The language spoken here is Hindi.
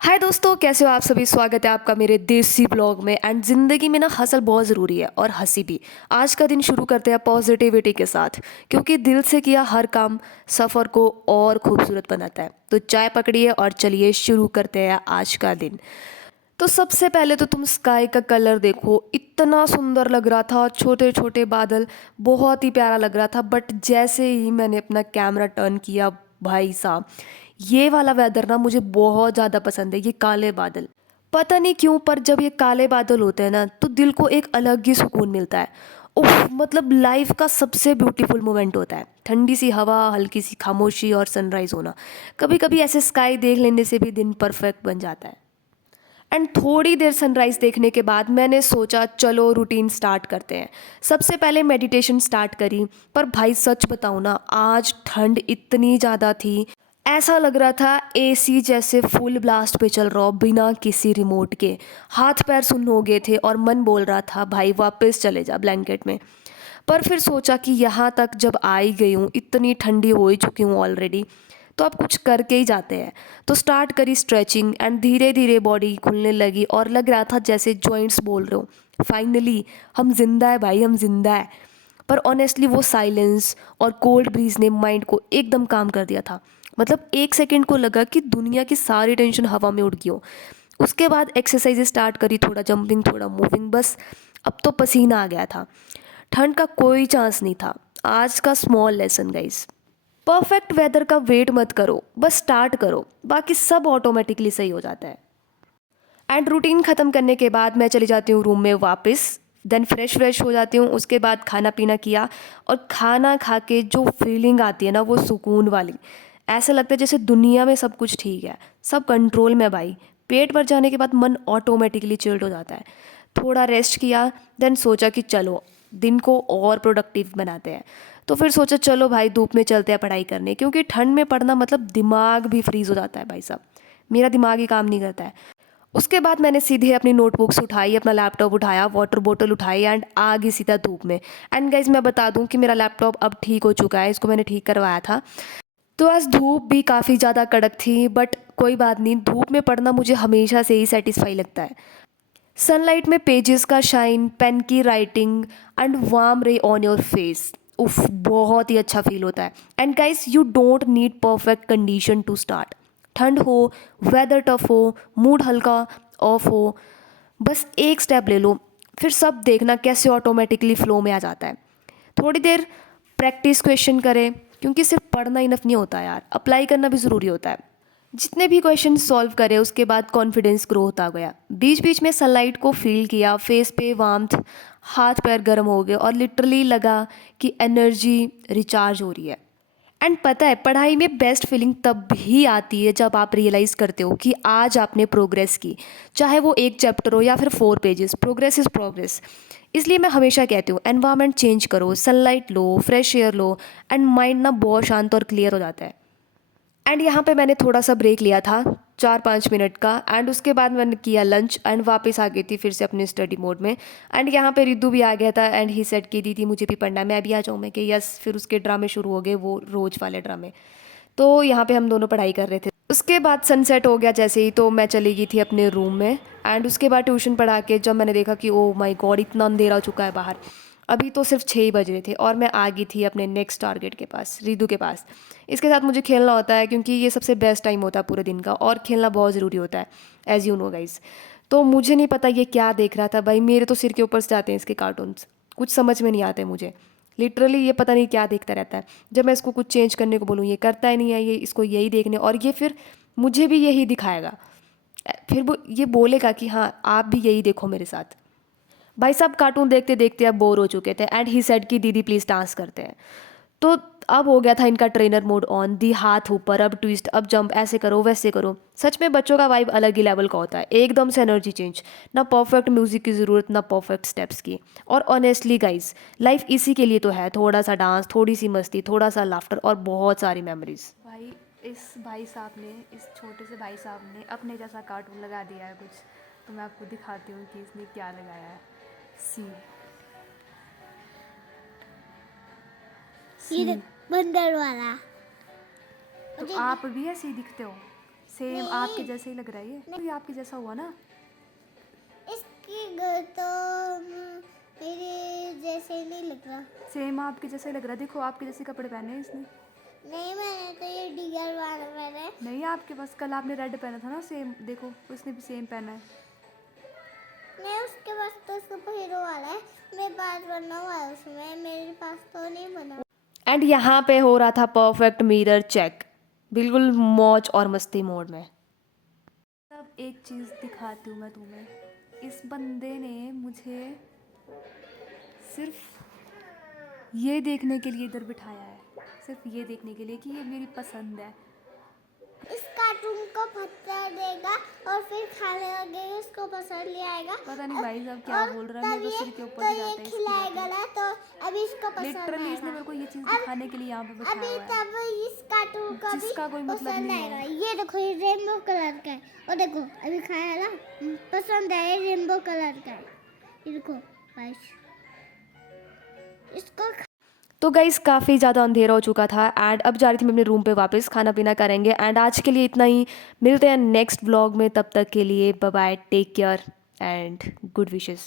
हाय दोस्तों, कैसे हो आप सभी। स्वागत है आपका मेरे देसी ब्लॉग में। एंड ज़िंदगी में ना हसल बहुत ज़रूरी है और हंसी भी। आज का दिन शुरू करते हैं पॉजिटिविटी के साथ, क्योंकि दिल से किया हर काम सफ़र को और खूबसूरत बनाता है। तो चाय पकड़िए और चलिए शुरू करते हैं आज का दिन। तो सबसे पहले तो तुम स्काई का कलर देखो, इतना सुंदर लग रहा था। छोटे छोटे बादल, बहुत ही प्यारा लग रहा था। बट जैसे ही मैंने अपना कैमरा टर्न किया, भाई साहब, ये वाला वेदर ना मुझे बहुत ज़्यादा पसंद है। ये काले बादल, पता नहीं क्यों, पर जब ये काले बादल होते हैं ना तो दिल को एक अलग ही सुकून मिलता है। उफ, मतलब लाइफ का सबसे ब्यूटीफुल मोमेंट होता है। ठंडी सी हवा, हल्की सी खामोशी और सनराइज होना। कभी कभी ऐसे स्काई देख लेने से भी दिन परफेक्ट बन जाता है। एंड थोड़ी देर सनराइज़ देखने के बाद मैंने सोचा चलो रूटीन स्टार्ट करते हैं। सबसे पहले मेडिटेशन स्टार्ट करी। पर भाई सच बताऊँ ना, आज ठंड इतनी ज़्यादा थी, ऐसा लग रहा था एसी जैसे फुल ब्लास्ट पे चल रहा हो बिना किसी रिमोट के। हाथ पैर सुन्न हो गए थे और मन बोल रहा था भाई वापस चले जा ब्लैंकेट में। पर फिर सोचा कि यहाँ तक जब आ ही गई हूँ, इतनी ठंडी हो ही चुकी हूँ ऑलरेडी, तो अब कुछ करके ही जाते हैं। तो स्टार्ट करी स्ट्रेचिंग एंड धीरे धीरे बॉडी खुलने लगी और लग रहा था जैसे जॉइंट्स बोल रहे हो फाइनली हम जिंदा है भाई, हम जिंदा है। पर ऑनेस्टली वो साइलेंस और कोल्ड ब्रीज ने माइंड को एकदम काम कर दिया था। मतलब एक सेकंड को लगा कि दुनिया की सारी टेंशन हवा में उड़ गई हो। उसके बाद एक्सरसाइज स्टार्ट करी, थोड़ा जंपिंग थोड़ा मूविंग, बस अब तो पसीना आ गया था। ठंड का कोई चांस नहीं था। आज का small lesson guys, perfect weather का वेट मत करो, बस स्टार्ट करो, बाकी सब ऑटोमेटिकली सही हो जाता है। एंड रूटीन ख़त्म करने के बाद मैं चली जाती हूँ रूम में वापस। देन फ्रेश व्रेश हो जाती हूँ। उसके बाद खाना पीना किया, और खाना खा के जो फीलिंग आती है ना, वो सुकून वाली। ऐसा लगता है जैसे दुनिया में सब कुछ ठीक है, सब कंट्रोल में भाई। पेट भर जाने के बाद मन ऑटोमेटिकली चिल्ड हो जाता है। थोड़ा रेस्ट किया, देन सोचा कि चलो दिन को और प्रोडक्टिव बनाते हैं। तो फिर सोचा चलो भाई धूप में चलते हैं पढ़ाई करने, क्योंकि ठंड में पढ़ना मतलब दिमाग भी फ्रीज हो जाता है भाई साहब। मेरा दिमाग ही काम नहीं करता है। उसके बाद मैंने सीधे अपनी नोटबुक्स उठाई, अपना लैपटॉप उठाया, वाटर बोतल उठाई एंड आ गई सीधा धूप में। एंड गाइज मैं बता दूं कि मेरा लैपटॉप अब ठीक हो चुका है, इसको मैंने ठीक करवाया था। तो आज धूप भी काफ़ी ज़्यादा कड़क थी, बट कोई बात नहीं, धूप में पढ़ना मुझे हमेशा से ही सेटिस्फाई लगता है। सनलाइट में पेजेस का शाइन, पेन की writing and warm ray on your face, उफ, बहुत ही अच्छा फील होता है। And guys, you don't need perfect condition to start. ठंड हो, वेदर टफ हो, मूड हल्का ऑफ हो, बस एक स्टेप ले लो, फिर सब देखना कैसे ऑटोमेटिकली फ्लो में आ जाता है। थोड़ी देर प्रैक्टिस क्वेश्चन करें, क्योंकि सिर्फ पढ़ना इनफ नहीं होता यार, अप्लाई करना भी ज़रूरी होता है। जितने भी क्वेश्चन सॉल्व करे उसके बाद कॉन्फिडेंस ग्रो होता गया। बीच बीच में सनलाइट को फील किया, फेस पे वार्मथ, हाथ पैर गर्म हो गए और लिटरली लगा कि एनर्जी रिचार्ज हो रही है। एंड पता है, पढ़ाई में बेस्ट फीलिंग तब भी आती है जब आप रियलाइज़ करते हो कि आज आपने प्रोग्रेस की। चाहे वो एक चैप्टर हो या फिर 4 पेजेस, प्रोग्रेस इज़ प्रोग्रेस। इसलिए मैं हमेशा कहती हूँ एनवायरनमेंट चेंज करो, sunlight low, fresh air low, and mind ना बहुत शांत और क्लियर हो जाता है। एंड यहाँ पे मैंने थोड़ा सा ब्रेक लिया था, 4-5 मिनट का। एंड उसके बाद मैंने किया लंच एंड वापस आ गई थी फिर से अपने स्टडी मोड में। एंड यहाँ पे रिद्धू भी आ गया था एंड ही सेट की दीदी मुझे भी पढ़ना है, मैं भी आ जाऊँ। मैं कि यस। फिर उसके ड्रामे शुरू हो गए, वो रोज वाले ड्रामे। तो यहाँ पे हम दोनों पढ़ाई कर रहे थे। उसके बाद सनसेट हो गया जैसे ही, तो मैं चली गई थी अपने रूम में। एंड उसके बाद ट्यूशन पढ़ा के जब मैंने देखा कि ओ माय गॉड, इतना अंधेरा हो चुका है बाहर, अभी तो सिर्फ 6 ही बज रहे थे, और मैं आ गई थी अपने नेक्स्ट टारगेट के पास, रिदु के पास। इसके साथ मुझे खेलना होता है, क्योंकि ये सबसे बेस्ट टाइम होता है पूरे दिन का, और खेलना बहुत ज़रूरी होता है, एज़ यू नो गाइज। तो मुझे नहीं पता ये क्या देख रहा था भाई, मेरे तो सिर के ऊपर से जाते हैं इसके कार्टून्स, कुछ समझ में नहीं आते मुझे। लिटरली ये पता नहीं क्या देखता रहता है। जब मैं इसको कुछ चेंज करने को बोलूँ ये करता ही नहीं है, ये इसको यही देखने, और ये फिर मुझे भी यही दिखाएगा। फिर वो ये बोलेगा कि हाँ आप भी यही देखो मेरे साथ। भाई साहब कार्टून देखते देखते अब बोर हो चुके थे एंड ही सेड कि दीदी प्लीज़ डांस करते हैं। तो अब हो गया था इनका ट्रेनर मोड ऑन, दी हाथ ऊपर, अब ट्विस्ट, अब जंप, ऐसे करो वैसे करो। सच में बच्चों का वाइब अलग ही लेवल का होता है, एकदम से एनर्जी चेंज। ना परफेक्ट म्यूजिक की ज़रूरत, ना परफेक्ट स्टेप्स की। और ऑनेस्टली गाइज, लाइफ इसी के लिए तो है, थोड़ा सा डांस, थोड़ी सी मस्ती, थोड़ा सा लाफ्टर और बहुत सारी मेमोरीज। भाई, इस भाई साहब ने, इस छोटे से भाई साहब ने अपने जैसा कार्टून लगा दिया है कुछ। तो मैं आपको दिखाती हूँ कि इसने क्या लगाया है। सी ये सी देख, बंदर वाला। तो मुझे आप भी ऐसे ही दिखते हो। सेम आपके जैसे ही लग रहा है ये आपके जैसा हुआ ना। इसकी घर तो मेरे जैसे नहीं लग रहा। सेम आपके जैसे ही लग रहा है, देखो आपके जैसे कपड़े पहने हैं इसने। नहीं, मैंने तो ये डीगर वाला पहना है। नहीं आपके पास कल आपने रेड पहना था ना सेम, देखो उसने भी सेम पहना है। नहीं, उसके पास तो सुपर हीरो वाला है, मेरे पास बना हुआ है उसमें, मेरे पास तो नहीं बना। एंड यहाँ पे हो रहा था परफेक्ट मिरर चेक, बिल्कुल मौज और मस्ती मोड में। अब एक चीज़ दिखाती हूँ मैं तुम्हें, इस बंदे ने मुझे सिर्फ ये देखने के लिए इधर बिठाया है, सिर्फ ये देखने के लिए कि ये मेरी पसंद है। इस कार्टून को पत्थर देगा और फिर खाने लगेगा, उसको पसंद ले आएगा। पता नहीं भाई साहब क्या बोल रहा है, मेरे तो सिर के ऊपर तो से ये जाता है इसकी खिलाएगा ना, तो अभी इसको पसंद लिटरली इसने आएगा। मेरे को ये चीज़ दिखाने के लिए यहाँ पे अभी बिठाया हुआ है, तब इस कार्टून को भी जिसका कोई मतलब पसंद नहीं आएगा। है। ये देखो, ये रेनबो कलर का है, और देखो अभी खाया ना, पसंद है, ये रेनबो कलर का है। ये देखो गाइस, इसको तो गाइस काफ़ी ज़्यादा अंधेरा हो चुका था एंड अब जा रही थी मैं अपने रूम पे वापस, खाना पीना करेंगे एंड आज के लिए इतना ही। मिलते हैं नेक्स्ट व्लॉग में, तब तक के लिए bye bye, take care and good wishes.